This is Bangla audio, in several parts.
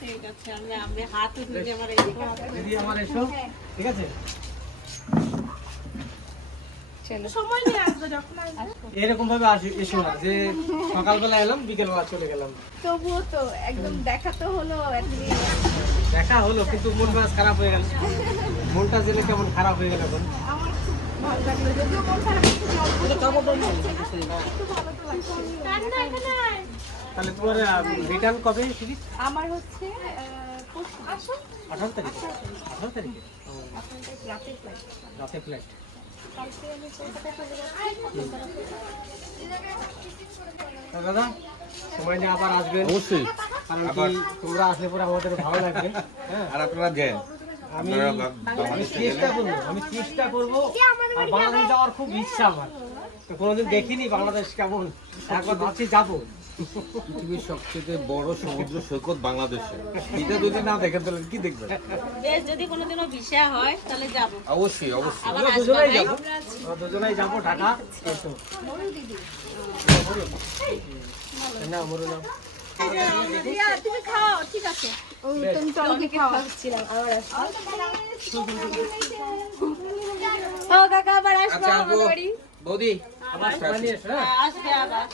ঠিক আছে, আমি হাত উঠিয়ে আমার দিদি আমার এসো, ঠিক আছে? সময় নিয়ে আসবে যখন এরকম ভাবে এসো না যে সকালবেলা এলাম বিকেলবেলা চলে গেলাম। তবুও তো একদম দেখা তো হলো দেখা হলো কিন্তু মন মেজাজ খারাপ হয়ে গেল। মনটা জেনে কেমন খারাপ হয়ে গেল এখন। আমার খুব ভালো লাগলো, যদিও মন খারাপ একটু ভালো তো লাগছে। তাহলে তোমার রিটার্ন কবে টিকিট? আমার হচ্ছে 18 তারিখে। 18 তারিখে রাতের ফ্লাইট। রাতে ফ্লাইট। কালকে আমি কলকাতায় চলে যাচ্ছি। দাদা সময় নিয়ে আবার আসবেন অবশ্যই, কারণ কি তোমরা আসলে পরে আমাদের ভালো লাগবে। হ্যাঁ, আর আপনারা যান, আমি বাংলাদেশে আমি চেষ্টা করবো আর বাংলাদেশ যাওয়ার খুব ইচ্ছা আমার। তো কোনোদিন দেখিনি বাংলাদেশ কেমন, একবার ভাবছি যাবো। পৃথিবীর সবচেয়ে বড় সমুদ্র সৈকত বাংলাদেশে, এটা যদি না দেখেন তাহলে কি দেখবেন? বেশ, যদি কোনোদিনও ভিসা হয় তাহলে যাব। অবশ্যই অবশ্যই। আবার আমরা আসবা দুজনেই ভাই। যাবো, আমরা দুজনেই যাবো ঢাকা। এই তো। না মরু না। তুমি খাও, ঠিক আছে। তুমি চলো, কি খাওয়াচ্ছিলাম আবার আসবো। ও কাকা আবার আসবো আচ্ছা আমার বাড়ি। বৌদি, আবার সময় নিয়ে এসো, হ্যাঁ? আসবে আবার।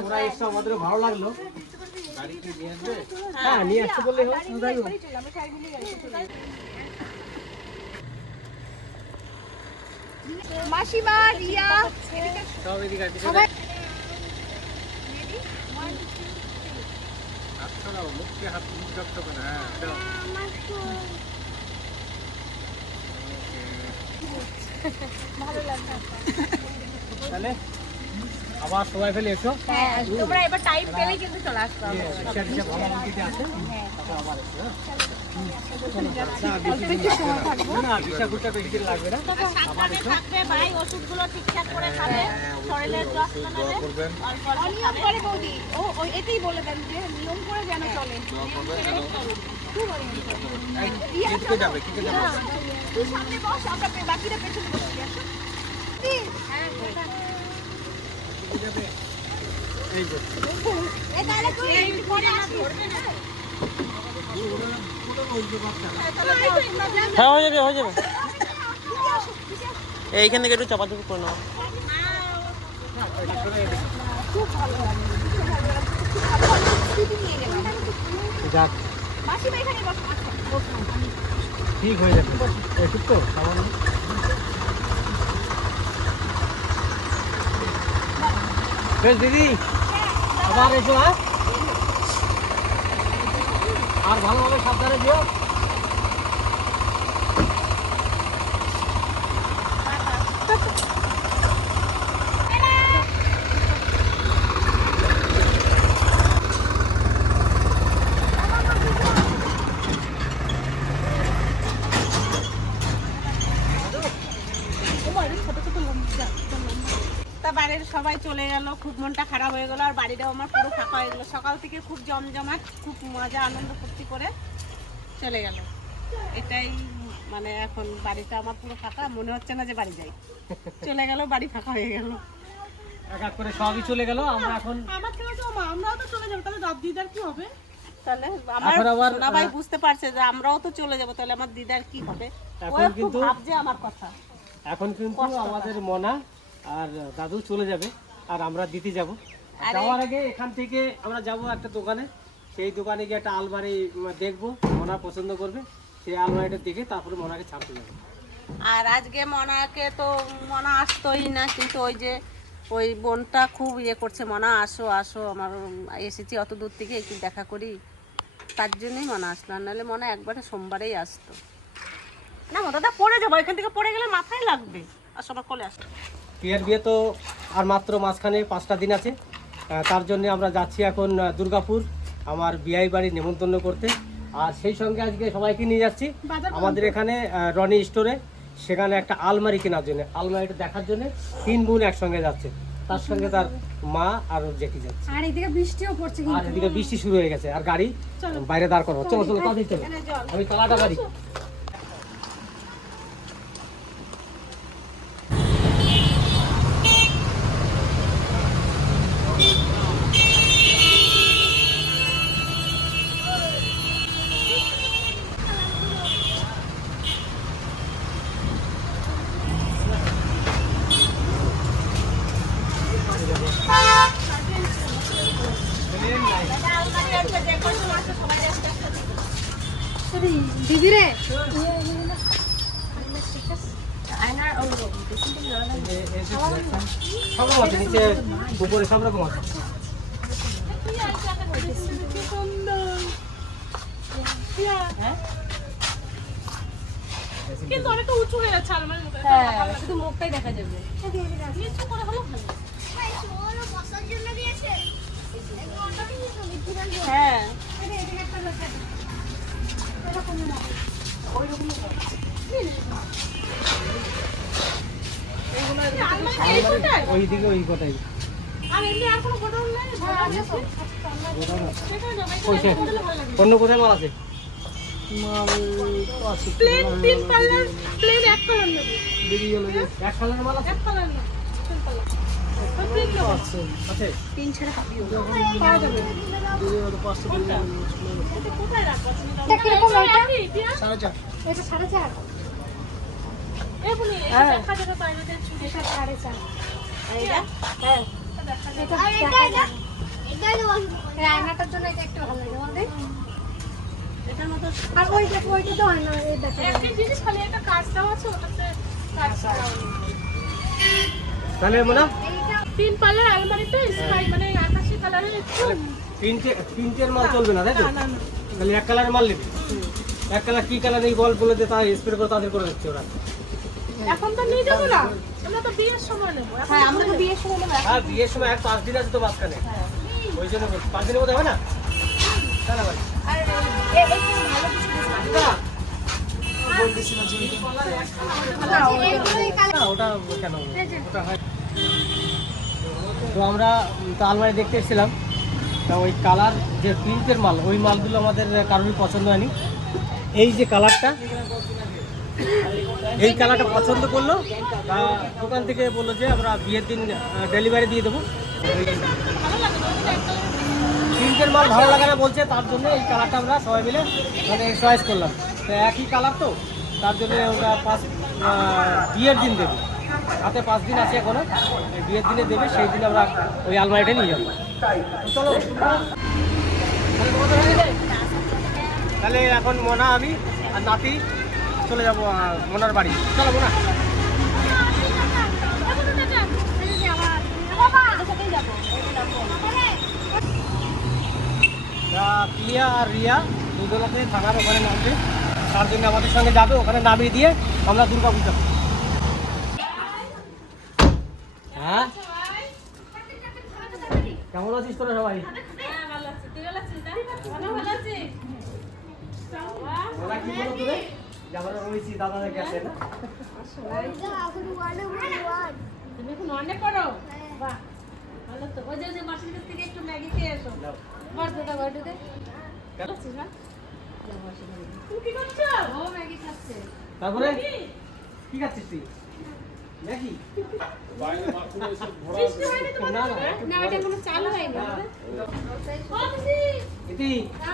তোমরা এসছো আমাদেরও ভালো লাগলো। গাড়ি কি নিয়ে আসবে? হ্যাঁ নিয়ে আসতে বললেই হোক। মাসিমা, রিয়া, সব এদিকে আছে। আচ্ছা, মুখে হাত মুখ না। হ্যাঁ, দাও। তাহলে আবার সময় ফেলে এসো। হ্যাঁ, তোমরা এবার টাইম পেলেই কিন্তু চলে আসবে। ভালো অঙ্কিতে আছে তারপর আবার এসো, হ্যাঁ? না ভিসা ঘুরটা বেশি দিন লাগবে না। সাবধানে থাকবে ভাই, ওষুধগুলো ঠিকঠাক করে খাবে, শরীরের যত্ন দোয়া নেবে। করবেন, অনিয়ম করে বৌদি, ওই এটাই বলে দেন যে নিয়ম করে যেন চলে। দোয়া করবেন যেন রিয়া, কে যাবে, কে যাবে? তুই সামনে বস, আমরা বাকিরা পেছনে বসি। আসো। এই যে এই তাহলে তুই পরে আসিস। হ্যাঁ হয়ে যাবে, হয়ে যাবে। এইখান থেকে একটু চাপাচাপি করে নাও। যাক মাসিমা এখানে বস। ঠিক হয়ে যাবে। ওষুধ তো সামান্য। বেশ দিদি আবার এসো, হ্যাঁ? আর ভালোভাবে সাবধানে দিও। তা বাড়ির সবাই চলে গেল, খুব মনটা খারাপ হয়ে গেল। আর বাড়িটাও আমার পুরো ফাঁকা হয়ে গেল। সকাল থেকে খুব জমজমাট, খুব মজা আনন্দ ফুর্তি করে চলে গেল। এটাই মানে এখন বাড়িটা আমার পুরো ফাঁকা, মনে হচ্ছে না যে বাড়ি যাই। চলে গেল, বাড়ি ফাঁকা হয়ে গেল। এক এক করে সবই চলে গেল। আমরা এখন আমার থেকে তো আমরাও তো চলে যাবো, তাহলে দিদার কি হবে? তাহলে আমার এখন আবার, সোনা ভাই বুঝতে পারছে যে আমরাও তো চলে যাবো, তাহলে আমার দিদার কি হবে? ও এখন একটু কিন্তু- ভাবছে আমার কথা। এখন কিন্তু আমাদের মনা আর দাদু চলে যাবে আর আমরা দিতে যাব। আরে- যাওয়ার আগে এখান থেকে আমরা যাব একটা দোকানে, সেই দোকানে গিয়ে একটা আলমারি দেখবো, মনা পছন্দ করবে, সেই আলমারিটা দেখে তারপরে মনাকে ছাড়তে যাবো। আর আজকে মনাকে তো মনা আসতোই না, কিন্তু ওই যে ওই বোনটা খুব ইয়ে করছে, মনা আসো আসো, আমার এসেছি অত দূর থেকে, একটু দেখা করি, তার জন্যই মনা আসলো। আর নাহলে মনে একবারে সোমবারেই আসতো না। দাদা পড়ে যাবো, এখান থেকে পড়ে গেলে মাথায় লাগবে। আর সবার কোলে আসতো। বিয়ের বিয়ে তো আর মাত্র মাঝখানে 5টা দিন আছে। তার জন্য আমরা যাচ্ছি এখন দুর্গাপুর আমার বিয়াই বাড়ি নেমন্তন্ন করতে। আর সেই সঙ্গে আজকে সবাইকে নিয়ে যাচ্ছি আমাদের এখানে রনি স্টোরে, সেখানে একটা আলমারি কেনার জন্য, আলমারিটা দেখার জন্য 3 বোন একসঙ্গে যাচ্ছে, তার সঙ্গে তার মা আর ওর জেঠি যাচ্ছে। আর এদিকে বৃষ্টিও পড়ছে, আর এদিকে বৃষ্টি শুরু হয়ে গেছে আর গাড়ি বাইরে দাঁড় করানো। চলো চলো তাড়াতাড়ি চলো, আমি তালাটা বাড়ি। দিদি রে সব রকম আছে, নিচে উপরে সব রকম আছে। কিন্তু অনেকটা উঁচু হয়ে যাচ্ছে আলমারির মতো। হ্যাঁ, শুধু মুখটাই দেখা যাবে। নিচু করে হলো ভালো। হ্যাঁ, ওই দিকে ওই কোটাই আর এমনি আর কোনো গোডাউন নেই? সেখানে যাবো, এখানে কইছে গোডাউনে ভালো লাগে। অন্য কোথায় মাল আছে? প্লেন 3 পাল্লার প্লেন এক কালার নেবো। এক কালারের মাল আছে? এক কালার না, 3 পাল্লা। ওই প্লেন নেবো। আছে তিন ছাড়া পাবিও। পাওয়া যাবে। কোনটা? এটা কোথায় রাখবো? এটা কিরকম এটা? একই, দিয়া? এটা 4.5 এখনই হ্যাঁ। দেখা যাবে বাইরেতে ছুটি। এটা 4.5 আর এটা? হ্যাঁ এটা দেখা যায় এই আয়নাটার জন্য এটা একটু ভালো লাগে আমাদের এটার মতো আর ওইটা তো আয়না এই দেখা যায় একই জিনিস, খালি একটা কাজ দেওয়া আছে, ওটাতে কাজ করা নেই। তাহলে মোনা 3 পাল্লার আলমারিতে স্কাই মানে আকাশি কালারের একটু তিনটের মাল চলবে না, তাই তো? না, না। তাহলে এক কালারের মাল নেবে। এক কালার কি কালার নেই বল, বলে দে, তাই স্প্রে করে তাদের করে দিচ্ছে ওরা। এখন তো নিয়ে যাবো না, আমরা তো বিয়ের সময় নেবো। এখন হ্যাঁ, আমরা তো বিয়ের সময় নেবো। আর বিয়ের সময় 5 দিন আছে তো মাঝখানে, ওই জন্য বলছি 5 দিনের মধ্যে হবে না? তাই না ভাই? আর এই ভালো কিছু না, এগুলোই কালার না, ওটা কেন ওটা হয়। তো আমরা তো আলমারি দেখতে এসেছিলাম, তা ওই কালার যে প্রিন্টের মাল, ওই মালগুলো আমাদের কারোরই পছন্দ হয়নি। এই যে কালারটা, এই কালারটা পছন্দ করলো, তা দোকান থেকে বললো যে আমরা বিয়ের দিন ডেলিভারি দিয়ে দেবো। প্রিন্টের মাল ভালো লাগে না বলছে, তার জন্য এই কালারটা আমরা সবাই মিলে মানে চয়েস করলাম। তো একই কালার তো, তার জন্য ওটা বিয়ের দিন দেবে, হাতে 5 দিন আছে এখনো, এই বিয়ের দিনে দেবে, সেই দিন আমরা ওই আলমারিটা নিয়ে যাবো। চলো তাহলে এখন মোনা, আমি আর নাতি চলে যাবো মোনার বাড়ি। চলো মোনা। প্রিয়া আর রিয়া দুজনাতে থানার ওখানে নামবে, তার জন্য আমাদের সঙ্গে যাবে, ওখানে নামিয়ে দিয়ে আমরা দুর্গা পুজো। হ্যাঁ, কেমন আছিস তোরা সবাই? ওরা কি বলো তোরে? যে আমরা রয়েছি দাদাদের কাছে না? তুমি এখন অনেক করো। বাহ, ভালো তো। ওই যে মাসির কাছ থেকে একটু ম্যাগি খেয়ে এসো। বস দাদা বড়টুতে। ভালো আছিস না? তুমি কি করছো? ও ম্যাগি খাচ্ছে। তারপরে কি খাচ্ছিস তুই? নাকি বৃষ্টি হয়নি তোমাদের না, না। ওখানে? না এটা কোনো চালু হয়নি ও দিদি, ইতি,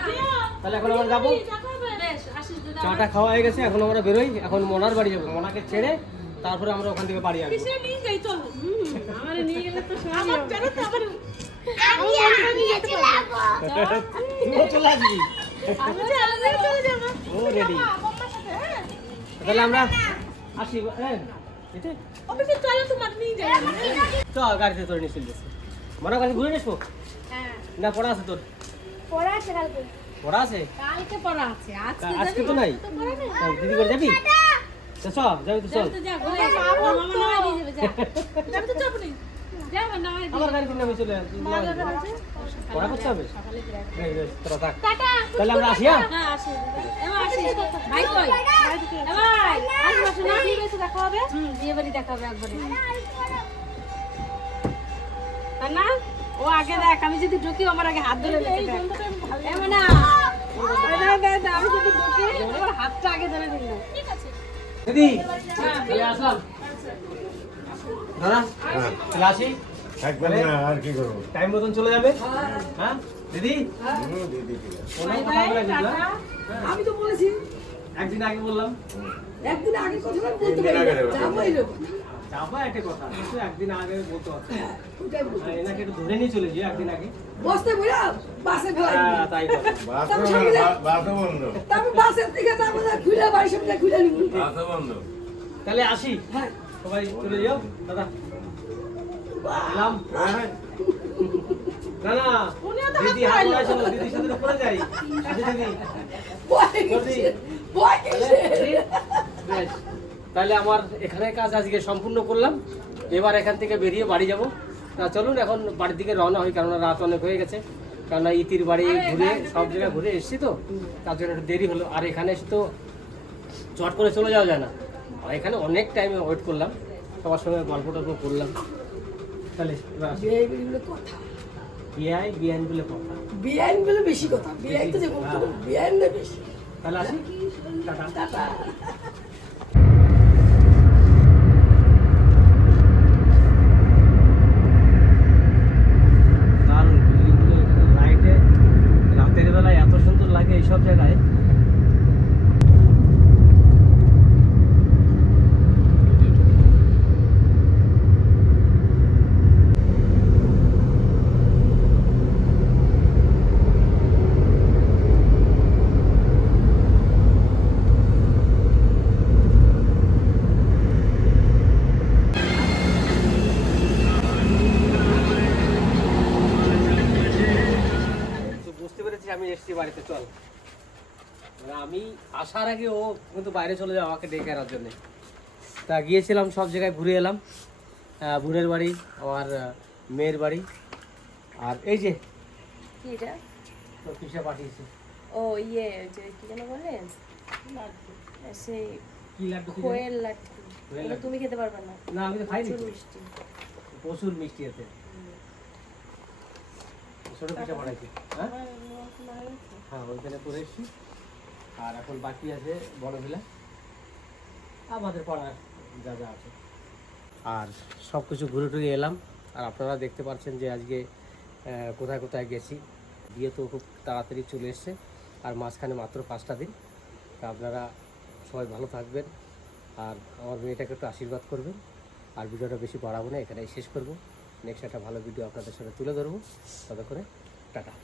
দিও। তাহলে এখন আমরা যাবো। দেখা হবে। বেশ, আসিস দাদা। চাটা খাওয়া হয়ে গেছে, এখন আমরা বেরোই, এখন মোনার বাড়ি যাবো। মোনাকে ছেড়ে তারপরে আমরা ওখান থেকে বাড়ি আসবো। কিসে নিয়ে যাই চলো। আমারে নিয়ে গেলে তো সব আমার জানো তো আমার আমি নিয়ে যেতে পারবো। তুইও চলে আসবি। আমি চলে যাবো। ও রেডি। আমার সাথে, হ্যাঁ। তাহলে আমরা আসি। হ্যাঁ, এতে অফিসে চলো, তোমার নিয়ে যাই। চ গাড়িতে তোর নিয়ে চলে যাচ্ছে। মোনা কাছে ঘুরে আসবো হ্যাঁ না? পড়া আছে তোর? পড়া আছে কালকে পড়া আছে? কালকে পড়া আছে, আজ তা আজকে তো নাই। তা দিদি করে যাবি? তো চ, যাবি তো চল। যা ঘুরে মামা নামাই দিয়ে যাবে। যা যাবি তো যাবো নি। যা নামাই দিয়ে। আমার গাড়িতে নামে চলে আসবি। পড়া করতে হবে? বেশ, বেশ, তোরা থাক। টাটা। তাহলে আমরা আসি। হ্যাঁ, হ্যাঁ আসি। এমা আসি। ভাই কই? ভাই আজ বসে না ঠিক আছে, দেখা হবে। বিয়ে বাড়ি দেখা হবে একবারে। তাই না? ও আগে দেখ, আমি যদি ঢুকি আমার আগে হাত ধরে লেগে দেখ। এমন না। আমি যদি ঢুকি আমার হাতটা আগে ধরে দিল। ঠিক আছে। দিদি তাহলে আসলাম। দাদা তাহলে আসি। একদম না, আর কি করবো? টাইম মতন চলে যাবে। হ্যাঁ দিদি, অনেক কথা বলে দিল। আমি তো বলেছি একদিন আগে বললাম, একদিন আগে কথা বলতে তিন দিন আগে পারি দেবো। যাবো এই লোক যাবো একটা কথা, কিন্তু একদিন আগে বলতে হবে। যাইবো এনাকে একটু ধরে নিয়ে চলে যাই একদিন আগে। বসতে বইরা বাসে ফেলাই হ্যাঁ, তাই করো। বাসও বন্ধ। তারপর বাসের থেকে তারপর খুলে বাড়ির সামনে খুলে নিব বাসও বন্ধ। তাহলে আসি, হ্যাঁ সবাই চলে যাও দাদা। এলাম। না না, দিদি হাত বাড়াইছে না, দিদির সাথে উপরে যাই। আসি দিদি। বয় জলদি। বয় কিসে বেশ, তাহলে আমার এখানে কাজ আজকে সম্পূর্ণ করলাম। এবার এখান থেকে বেরিয়ে বাড়ি যাব। তা চলুন এখন বাড়ির দিকে রওনা হই, কেননা রাত অনেক হয়ে গেছে। কেননা ইতির বাড়ি ঘুরে সব জায়গায় ঘুরে এসেছি তো, তার জন্য একটু দেরি হলো। আর এখানে এসে তো চট করে চলে যাওয়া যায় না, আর এখানে অনেক টাইমে ওয়েট করলাম, সবার সঙ্গে গল্প টল্প করলাম। তাহলে এবার আসি। বিয়ে বলে কথা বিআই বিআইন বলে কথা। বিআইন বলে বেশি কথা বিআইন তো যে বলতো বিআইন না বেশি তাহলে আসি, টাটা। টাটা দারুণ বিল্ডিংগুলো, এখানে লাইটে রাতের বেলায় এত সুন্দর লাগে এইসব জায়গায়। তো বুঝতে পেরেছি আমি এসছি বাড়িতে, চল। মানে আমি আসার আগে ও কিন্তু বাইরে চলে যাও আমাকে ডেকে আনার জন্যে। তা গিয়েছিলাম, সব জায়গায় ঘুরে এলাম। বোনের বাড়ি, আমার মেয়ের বাড়ি, আর এই যে কি এটা? তোর পিসা পাঠিয়েছে। ও ইয়ে যে কি যেন বলে সেই কি লাড্ডু? কি জানি? খোয়ের লাড্ডু। খোয়ের ওগুলো লাড্ডু। তুমি খেতে পারবে না, না আমি তো খাইনি, প্রচুর মিষ্টি। প্রচুর মিষ্টি আছে। ছোট পিসা পাঠাইছে। হ্যাঁ হ্যাঁ, ওইখানে করে এসছি। আর এখন বাকি আছে বড় বিলা, আমাদের পাড়ার যা যা আছে। আর সব কিছু ঘুরে টুরে এলাম। আর আপনারা দেখতে পাচ্ছেন যে আজকে কোথায় কোথায় গেছি। বিয়ে তো খুব তাড়াতাড়ি চলে এসছে, আর মাঝখানে মাত্র 5টা দিন। তা আপনারা সবাই ভালো থাকবেন, আর আমার মেয়েটাকে একটু আশীর্বাদ করবেন। আর ভিডিওটা বেশি বাড়াবো না, এখানেই শেষ করবো। নেক্সট একটা ভালো ভিডিও আপনাদের সাথে তুলে ধরবো। ততক্ষণে টাটা।